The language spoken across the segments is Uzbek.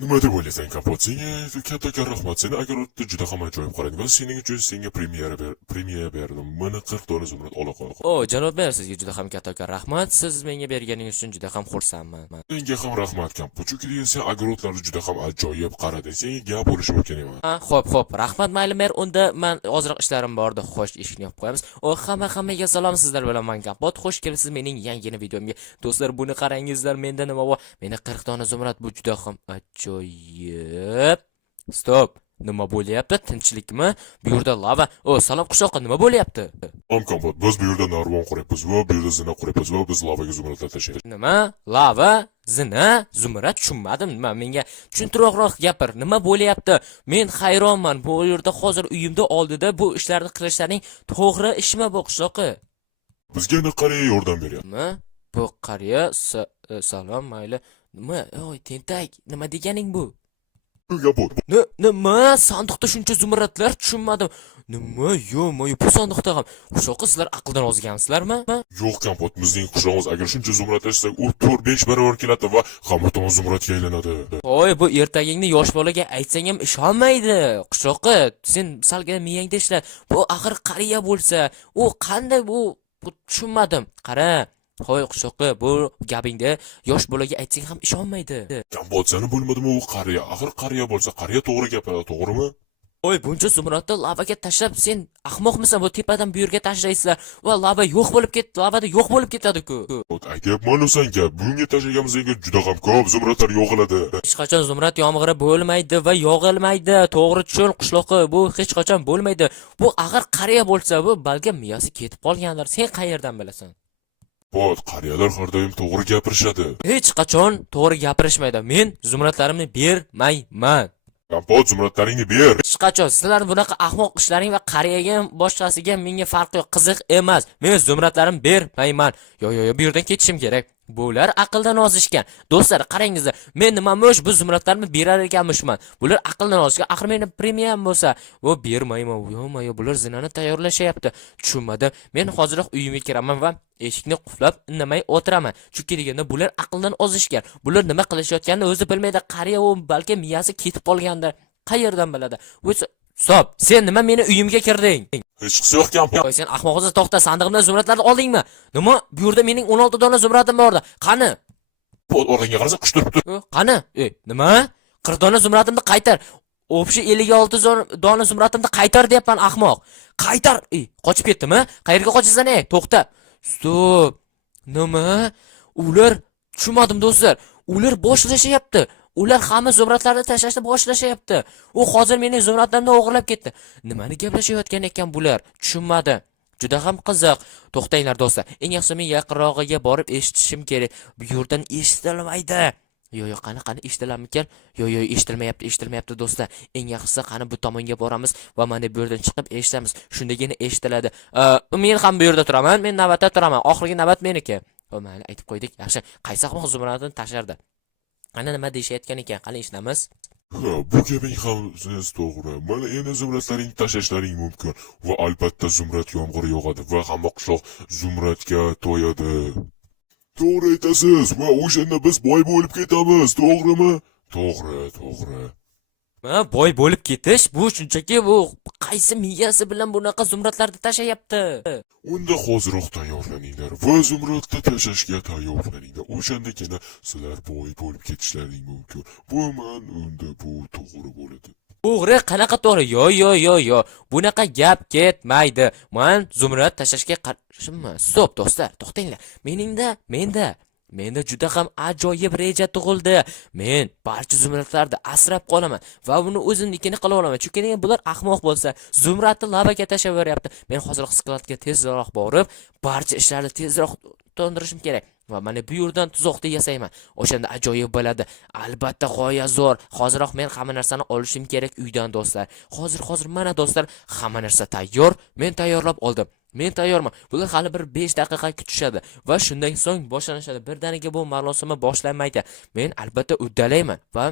Nima deb o'ylaysan, Kapot? Senga kattakon rahmat. Seni agar o'tda juda ham ajoyib qaraydigan, sening uchun senga premyera berdim. Mana 40 dona zumrad ola qol. O, janob mer, sizga juda ham kattakon rahmat. Siz menga berganingiz uchun juda ham xursandman. Senga ham rahmat, Kapot. Chunki sen огородlarni juda ham ajoyib qarading. Senga gap bo'lishi mumkin emas. Ha, xo'p, rahmat mayli mer. Unda men ozroq ishlarim bordi. Xo'sh, eshikni yopib qo'yamiz. O, hammaga salom, sizlar bilan men Kapot. Xush kelibsiz mening yangi videomga. Do'stlar, buni qarangizlar, menda nima bor? Menda 40 dona zumrad, bu juda ham ajoyib. Stop. Nima bo'lyapti? Tinchlikmi? Bu yerda lava. O, salom qishloqqa, nima bo'lyapti? Kapot, biz bu yerda narvon quryapmiz va bu yerda zina quryapmiz va biz lavaga zumradlar tashlaymiz. Nima? Lava? Zina? Zumrad tushunmadim. Nima? Menga tushuntiroqroq gapir. Nima bo'lyapti? Men hayronman. Bu yerda hozir uyimda oldida bu ishlarni qilishlaring to'g'ri ishmi bu qishloqi? Bizga qariya yordam beryapti. Nima? Bu qariya salom mayli. Nima? Oy, tentak. Nima deganing bu? Kapot. Nima? Sandiqda shuncha zumradlar tushunmadim. Nima? Yo'q, bu sandiqda ham. Qishloqi sizlar aqldan ozgansizlarmi? Yo'q, Kapot, bizning qishlog'imiz agar shuncha zumrad tashsak, u 4-5 barobar keladi va hamma tomon zumradga aylanadi. Voy, bu ertagingni yosh bolaga aytsang ham ishonmaydi. Qishloqi, sen salgina miyangda ishla. Bu axir qariya bo'lsa, u qanday bu tushunmadim. Qara. Hoy qishloqi, bu gapingda yosh bolaga aytsang ham ishonmaydi. Kapot, seni bo'lmadimi u qariya? Axir qariya bo'lsa, qariya to'g'ri gapiradi, to'g'rimi? Oy, buncha zumradni lavaga tashlab, sen ahmoqmisan? Bu tepadan bu yerga tashlaysizlar va lava yo'q bo'lib ketdi, lavada yo'q bo'lib ketadi-ku. Aytyapman senga, bunga tashlaganimizga juda ham ko'p zumradlar yog'iladi. Hech qachon zumrad yomg'iri bo'lmaydi va yog'ilmaydi. To'g'ri tushun qishloqi, bu hech qachon bo'lmaydi. Bu axir qariya bo'lsa, bu balki miyasi ketib qolganlar. Sen qayerdan bilasan? Qariyalar har doim to'g'ri gapirishadi. Hech qachon to'g'ri gapirishmaydi. Men zumradlarimni bermayman. Kapot, zumradlaringni ber. Hech qachon sizlar bunaqa ahmoq ishlaring va qariyaga boshqasiga menga farqi yo'q, qiziq emas. Men zumradlarimni bermayman. Yo'q, bu yerdan ketishim kerak. Bular aqldan ozishgan. Do'stlar, qarangizlar. Men nimamo'sh bu zumradlarni berar ekanmishman. Bular aqldan ozishgan. Axir meni premiyam bo'lsa, bu bermayman. Yo'q, bular zinani tayyorlashyapti. Tushunmadim. Men hozirroq uyimga kiraman va eshikni qulflab indamay o'tiraman. Chunki deganda bular aqldan ozishgan. Bular nima qilishayotganini o'zi bilmaydi. Qariya u balki miyasi ketib qolgandir. Qayerdan biladi? Stop. Sen nima meni uyimga kirding? Hech qisi yo'q, Kapot. Sen ahmoqsiz, to'xta, sandig'imdan zumradlarni oldingmi? Nima? Bu yerda mening 16 dona zumradim bor edi. Qani? Orqangga qarasa qush turibdi. Qani? Nima? 40 dona zumradimni qaytar. O'pshi 56 dona zumradimni qaytar deyapman, ahmoq. Qaytar. Qochib ketdimi? Qayerga qochasan, To'xta. Stop. Nima? Ular tushunmadim do'stlar. Ular boshlashyapti. Ular hamma zumradlarni tashlashni boshlashyapti. U hozir mening zumradlarimni o'g'irlab ketdi. Nimani gaplashayotgan ekan bular? Tushunmadi. Juda ham qiziq. To'xtanglar do'stlar. Eng yaxshisi men yaqinrog'iga borib eshitishim kerak. Bu yerdan eshitilmaydi. Yo'q, qani eshitilarmikan? Yo'q, eshitilmayapti do'stlar. Eng yaxshisi qani bu tomonga boramiz va mana bu yerdan chiqib eshitamiz. Shundagina eshitiladi. Men ham bu yerda turaman. Men navbatda turaman. Oxirgi navbat meniki. Mayli, aytib qo'ydik. Yaxshi. Qaysi ahmoq zumradni tashlardi? Ana nima deyishayotgan ekan? Qani eshitamiz. Bu gaping ham to'g'ri. Mana endi zumradlaring tashlashlaring mumkin va albatta zumrad yomg'iri yog'adi va hamma qishloq zumradga to'yadi. To'g'ri aytasiz va o'shanda biz boy bo'lib ketamiz, to'g'rimi? To'g'ri. Boy bo'lib ketish bu shunchaki bu qaysi miyasi bilan bunaqa zumradlarni tashlayapti? Unda hoziroq tayyorlaninglar va zumradni tashlashga tayyorlaninglar. O'shandagina sizlar boy bo'lib ketishlaring mumkin. Unda bu to'g'ri bo'ladi. To'g'ri, qanaqa to'g'ri? Yo'q. Bunaqa gap ketmaydi. Men zumrad tashlashga qarshiman. Stop do'stlar, to'xtanglar. Menda juda ham ajoyib reja tug'ildi. Men barcha zumradlarni asrab qolaman va buni o'zimnikini qila olaman. Chunki bular ahmoq bo'lsa, zumradni lavaga tashlaveryapti. Men hozir skladga tezroq borib, barcha ishlarni tezroq to'ndirishim kerak. Va mana bu yerdan tuzoqni yasayman. O'shanda ajoyib bo'ladi. Albatta g'oya zo'r. Hozirroq men hamma narsani olishim kerak uydan do'stlar. Hozir mana do'stlar, hamma narsa tayyor. Men tayyorlab oldim. Men tayyorman. Bular hali bir 5 daqiqa kutishadi va shundan so'ng boshlanishadi. Birdaniga bu marosima boshlanmaydi. Men albatta uddalayman va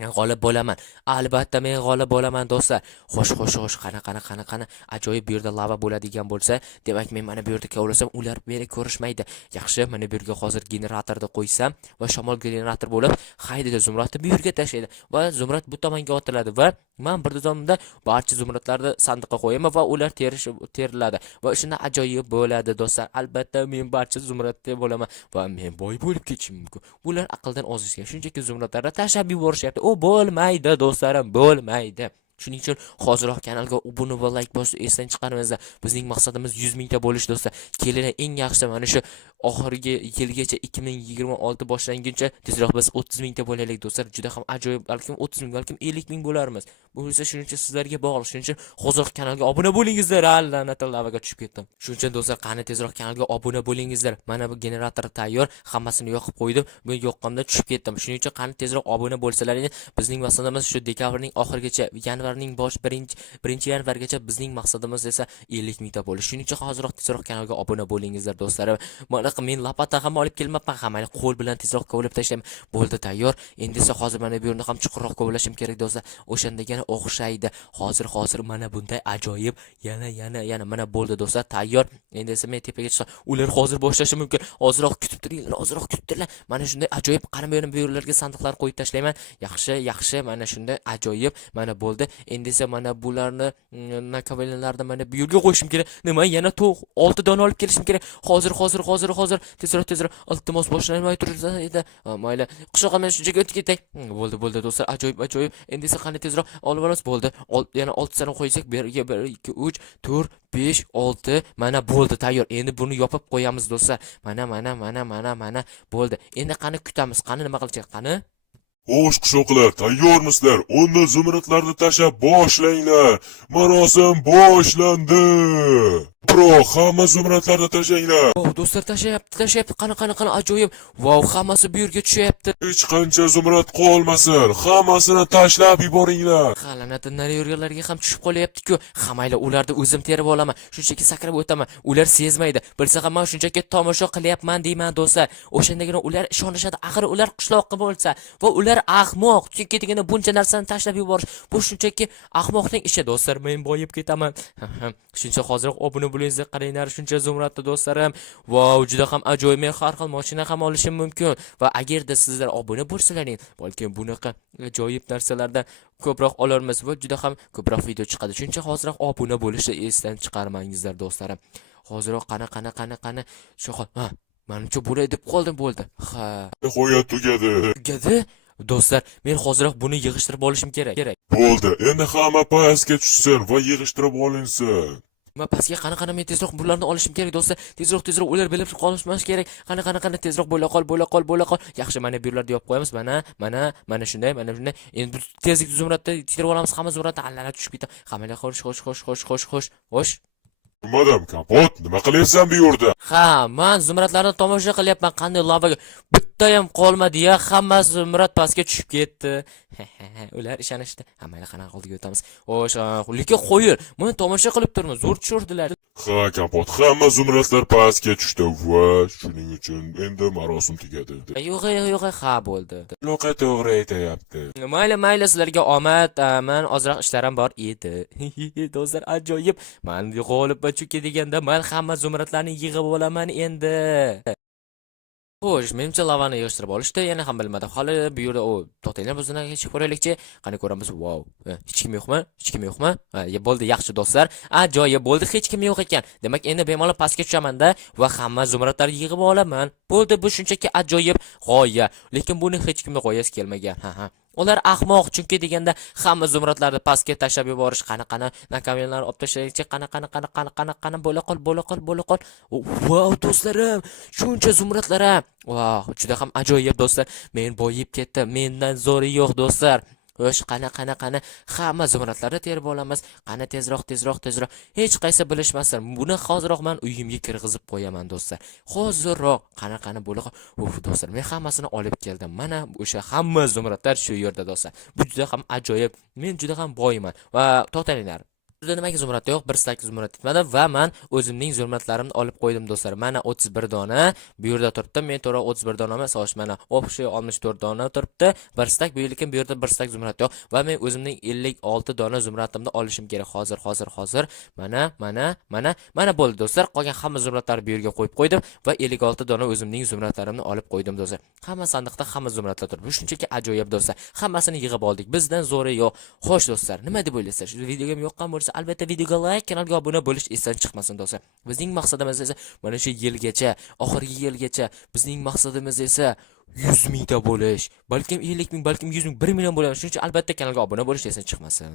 G'olib bo'laman. Albatta men g'olib bo'laman do'stlar. Xo'sh, qana. Ajoyib bu yerda lava bo'ladigan bo'lsa, demak men mana bu yerda kovlasam, ular meni ko'rishmaydi. Yaxshi, mana bu yerga hozir generatorni qo'ysam va shamol generator bo'lib, haydada zumradni bu yerga tashlaydi va zumrad bu tomonga otiladi va men bir nizomda barcha zumradlarni sandiqqa qo'yaman va ular teriladi va shunda ajoyib bo'ladi do'stlar. Albatta men barcha zumradda bo'laman va men boy bo'lib ketishim mumkin. Ular aqldan ozishgan. Shunchaki zumradlarni tashlab yuborishyapti. U bo'lmaydi do'stlarim, bo'lmaydi. Shuning uchun hoziroq kanalga obuna va like bosishni esdan chiqarmanglar. Bizning maqsadimiz 100 mingta bo'lish do'stlar. Keling, eng yaxshi mana shu oxirgi yilgacha 2026 boshlanguncha tezroq biz 30 mingta bo'laylik do'stlar. Juda ham ajoyib, balkim 30 ming, balkim 50 ming bo'larmiz. Bu esa shuning uchun sizlarga bog'liq. Shuning uchun hoziroq kanalga obuna bo'lingizlar. La'natal lavaga tushib ketdim. Shuning uchun do'stlar, qani tezroq kanalga obuna bo'lingizlar. Mana bu generator tayyor, hammasini yoqib qo'ydim. Men yoqqanimda tushib ketdim. Shuning uchun qani tezroq obuna bo'lsalaring, bizning maqsadimiz shu dekabrning oxirigacha, yanvarning birinchi yanvargacha bizning maqsadimiz esa 50 mingta bo'lish. Shuning uchun hoziroq tezroq kanalga obuna bo'lingizlar do'stlarim. Mana men lapata ham olib kelmabman, hammani qo'l bilan tezroq kovlab tashlayman. Bo'ldi, tayyor. Endi esa hozir mana bu yerni ham chuqurroq kovlashim kerak do'stlar. O'shandagina o'xshaydi. Hozir mana bunday ajoyib yana mana bo'ldi do'stlar, tayyor. Endi esa men tepaga chiqsam, ular hozir boshlashi mumkin. Hozirroq kutib turinglar. Mana shunday ajoyib qanday bu yerlarga sandiqlar qo'yib tashlayman. Yaxshi, mana shunday ajoyib. Mana bo'ldi. Endi esa mana bularni nakavelinlarni mana bu yerga qo'yishim kerak. Nima? Yana 6 dona olib kelishim kerak. Hozir. Tezroq. Iltimos boshlanmay tursa edi. Mayli. Qishloqqa men shuncha o'tib ketay. Bo'ldi do'stlar. Ajoyib. Endi esa qani tezroq olib olamiz. Bo'ldi. Yana 6 sana qo'ysak, 1 2 3 4 5 6 mana bo'ldi, tayyor. Endi buni yopib qo'yamiz do'stlar. Mana bo'ldi. Endi qani kutamiz. Qani nima qilsak? Qani? Xo'sh qishloqlar, tayyormisizlar? Onda zumradlarni tashlab boshlanglar. Marosim boshlandi. Biroq hamma zumradlarni tashlanglar. Do'stlar tashlayapti. Qani ajoyib. Hammasi bu yerga tushyapti. Hech qancha zumrad qolmasin. Hammasini tashlab yuboringlar. G'alanatdan yurganlarga ham tushib qolyapti-ku. Hamayla ularni o'zim terib olaman. Shunchaki sakrab o'taman. Ular sezmaydi. Bilsa ham men shunchaki tomosha qilyapman deyman do'stlar. O'shandagina ular ishonishadi. Axir ular qishloqqa bo'lsa va ular ahmoq. Chunki deganda buncha narsani tashlab yuborish bu shunchaki ahmoqning ishi do'stlar. Men boyib ketaman. Shuncha hozirroq obuna bo'lingizlar, qaranglar shuncha zumradni do'stlarim. Juda ham ajoyib. Men har xil mashina ham olishim mumkin va agarda sizlar obuna bo'lsalaring, balki bunaqa ajoyib narsalardan ko'proq olarmiz va juda ham ko'proq video chiqadi. Shuncha hozirroq obuna bo'lishni esdan chiqarmangizlar do'stlarim. Hozirroq qani shu menimcha bo'lay deb qoldim, bo'ldi. Nihoyat tugadi. Do'stlar, men hozirroq buni yig'ishtirib olishim kerak. Bo'ldi, endi hamma pastga tushsin va yig'ishtirib olinsin. Men pastga qani men tezroq bularni olishim kerak do'stlar. Tezroq ular bilib qolishmas kerak. Qani tezroq bo'la qol. Yaxshi, mana bu yerlarni yopib qo'yamiz. Mana shunday. Endi tezlik zumradni terib olamiz. Hamma zumradni allanab tushib ketdi. Hammalar xo'sh. Madam Kapot, nima qilyapsan bu yerda? Men zumradlarni tomosha qilyapman. Qanday lavaga bitta ham qolmadi-ya. Hamma zumrad pastga tushib ketdi. Ular ishonishdi. Hammalar qanaqa oldiga o'tamiz. Xo'sh, lekin qo'yir. Men tomosha qilib turman. Zo'r tushirdilar. Kapot, hamma zumradlar pastga tushdi va shuning uchun endi marosim tugadi. Yo'q, bo'ldi. Loqa to'g'ri aytayapti. Mayli, sizlarga omad. Men ozroq ishlarim bor edi. Do'stlar, ajoyib. Men g'olib chunki deganda men hamma zumradlarni yig'ib olaman endi. Xo'sh, menimcha lavani yig'ishtirib olishdi. Yana ham bilmadim. Hali bu yerda to'xtanglar, biz unaqa chiqib ko'raylikchi. Qani ko'ramiz. Hech kim yo'qmi? Bo'ldi, yaxshi do'stlar. Ajoyib bo'ldi, hech kim yo'q ekan. Demak, endi bemalol pastga tushaman-da va hamma zumradlarni yig'ib olaman. Bo'ldi, bu shunchaki ajoyib g'oya. Lekin buni hech kimga qo'yasi kelmagan. Ular ahmoq, chunki deganda hamma zumradlarni pastga tashlab yuborish. Qani nakamellarni olib tashlaylikchi. Qani bo'la qol. Do'stlarim, shuncha zumradlar. Juda ham ajoyib do'stlar. Men boyib ketdim. Mendan zo'ri yo'q do'stlar. Xo'sh, qani hamma zumradlarni terib olamiz. Qani tezroq. Hech qaysi bilishmasin. Buni hozirroq men uyimga kirgizib qo'yaman do'stlar. Hozirroq qani bo'la. Do'stlar, men hammasini olib keldim. Mana o'sha hamma zumradlar shu yerda do'stlar. Bu juda ham ajoyib. Men juda ham boyman va to'xtanglar. Burada nimaga zumrad yo'q? 1 stak zumrad yetmadi va men o'zimning zumradlarimni olib qo'ydim do'stlar. Mana 31 dona bu yerda turibdi. Men to'g'ri 31 dona emas, xo'sh mana общий 64 dona turibdi. 1 stak bu lekin bu yerda 1 stak zumrad yo'q va men o'zimning 56 dona zumradimni olishim kerak hozir. Mana bo'ldi do'stlar. Qolgan hamma zumradlarni bu yerga qo'yib qo'ydim va 56 dona o'zimning zumradlarimni olib qo'ydim do'stlar. Hamma sandiqda hamma zumradlar turibdi. Bu shunchaki ajoyib do'stlar. Hammasini yig'ib oldik. Bizdan zo'ri yo'q. Xo'sh do'stlar, nima deb o'ylaysiz? Shu videoga yoqqan bo'lsa, albatta videoga like, kanalga obuna bo'lish esdan chiqmasin do'stlar. Bizning maqsadimiz esa mana shu yilgacha, oxirgi yilgacha bizning maqsadimiz esa 100 mingta bo'lish, balkim 50 ming, balkim 100 ming, 1 million bo'ladi. Shuning uchun albatta kanalga obuna bo'lish esdan chiqmasin.